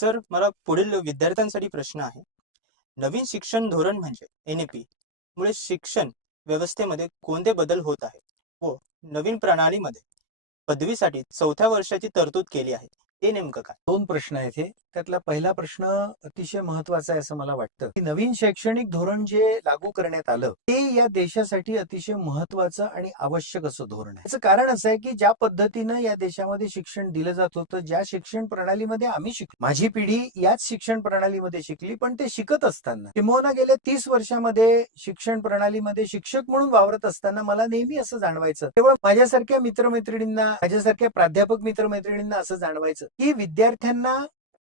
Sir, मला पुढील विद्यार्थ्यांसाठी प्रश्न आहे. नवीन शिक्षण धोरण म्हणजे NEP मुळे शिक्षण व्यवस्थेमध्ये कोणते बदल होत आहेत व नवीन प्रणालीमध्ये पदवीसाठी 4थ्या वर्षाची तरतूद केली आहे, ते नेमकं काय? दोन प्रश्न आहेत हे. त्यातला पहिला प्रश्न अतिशय महत्वाचा आहे असं मला वाटतं की नवीन शैक्षणिक धोरण जे लागू करण्यात आलं ते या देशासाठी अतिशय महत्वाचं आणि आवश्यक असं धोरण आहे. याचं कारण असं आहे की ज्या पद्धतीनं या देशामध्ये शिक्षण दिलं जात होतं, ज्या शिक्षण प्रणालीमध्ये आम्ही शिकलो, माझी पिढी याच शिक्षण प्रणालीमध्ये शिकली, पण ते शिकत असताना किंबहुना गेल्या 30 वर्षामध्ये शिक्षण प्रणालीमध्ये शिक्षक म्हणून वावरत असताना मला नेहमी असं जाणवायचं, केवळ माझ्यासारख्या मित्रमैत्रिणींना, माझ्यासारख्या प्राध्यापक मित्रमैत्रिणींना असं जाणवायचं की विद्यार्थ्यांना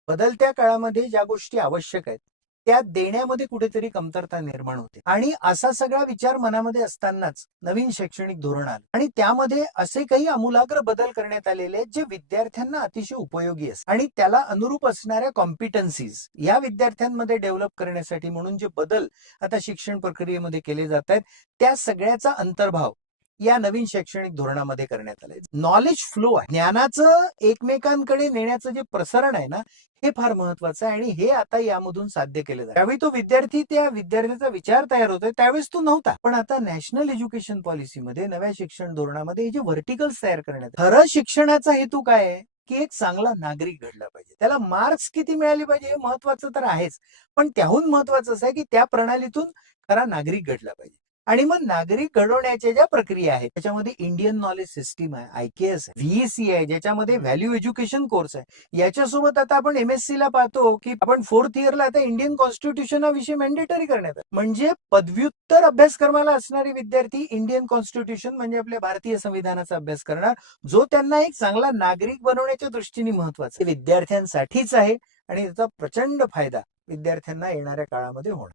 बदलत्या काळामध्ये ज्या गोष्टी आवश्यक आहेत त्या देण्यामध्ये कुठेतरी कमतरता निर्माण होते. आणि असा सगळा विचार मनामध्ये असतानाच नवीन शैक्षणिक धोरण आलं आणि त्यामध्ये असे काही आमूलाग्र बदल करण्यात आलेले आहेत जे विद्यार्थ्यांना अतिशय उपयोगी असतात आणि त्याला अनुरूप असणाऱ्या कॉम्पिटन्सीज या विद्यार्थ्यांमध्ये डेव्हलप करण्यासाठी म्हणून जे बदल आता शिक्षण प्रक्रियेमध्ये केले जात आहेत त्या सगळ्याचा अंतर्भाव या नवीन शैक्षणिक धोरणामध्ये करण्यात आलंय. नॉलेज फ्लो आहे, ज्ञानाचं एकमेकांकडे नेण्याचं जे प्रसारण आहे ना, हे फार महत्वाचं आहे आणि हे आता यामधून साध्य केलं जातं. त्यावेळी तो विद्यार्थी, त्या विद्यार्थ्याचा विचार तयार होतोय, त्यावेळेस तो नव्हता. पण आता नॅशनल एज्युकेशन पॉलिसीमध्ये, नव्या शिक्षण धोरणामध्ये हे जे व्हर्टिकल्स तयार करण्यात, खरं शिक्षणाचा हेतू काय आहे की एक चांगला नागरिक घडला पाहिजे. त्याला मार्क्स किती मिळाले पाहिजे हे महत्वाचं तर आहेच, पण त्याहून महत्वाचं असं आहे की त्या प्रणालीतून खरा नागरिक घडला पाहिजे. आणि मग नागरिक घडवण्याच्या ज्या प्रक्रिया आहेत त्याच्यामध्ये इंडियन नॉलेज सिस्टीम आहे, IKS आहे, VEC आहे, ज्याच्यामध्ये व्हॅल्यू एज्युकेशन कोर्स आहे. याच्यासोबत आता आपण MSc ला पाहतो की आपण 4th इयरला आता इंडियन कॉन्स्टिट्यूशन हा विषय मॅन्डेटरी करण्यात आला. म्हणजे पदव्युत्तर अभ्यासक्रमाला असणारे विद्यार्थी इंडियन कॉन्स्टिट्यूशन म्हणजे आपल्या भारतीय संविधानाचा अभ्यास करणार, जो त्यांना एक चांगला नागरिक बनवण्याच्या दृष्टीने महत्वाचा विद्यार्थ्यांसाठीच आहे आणि त्याचा प्रचंड फायदा विद्यार्थ्यांना येणाऱ्या काळामध्ये होणार.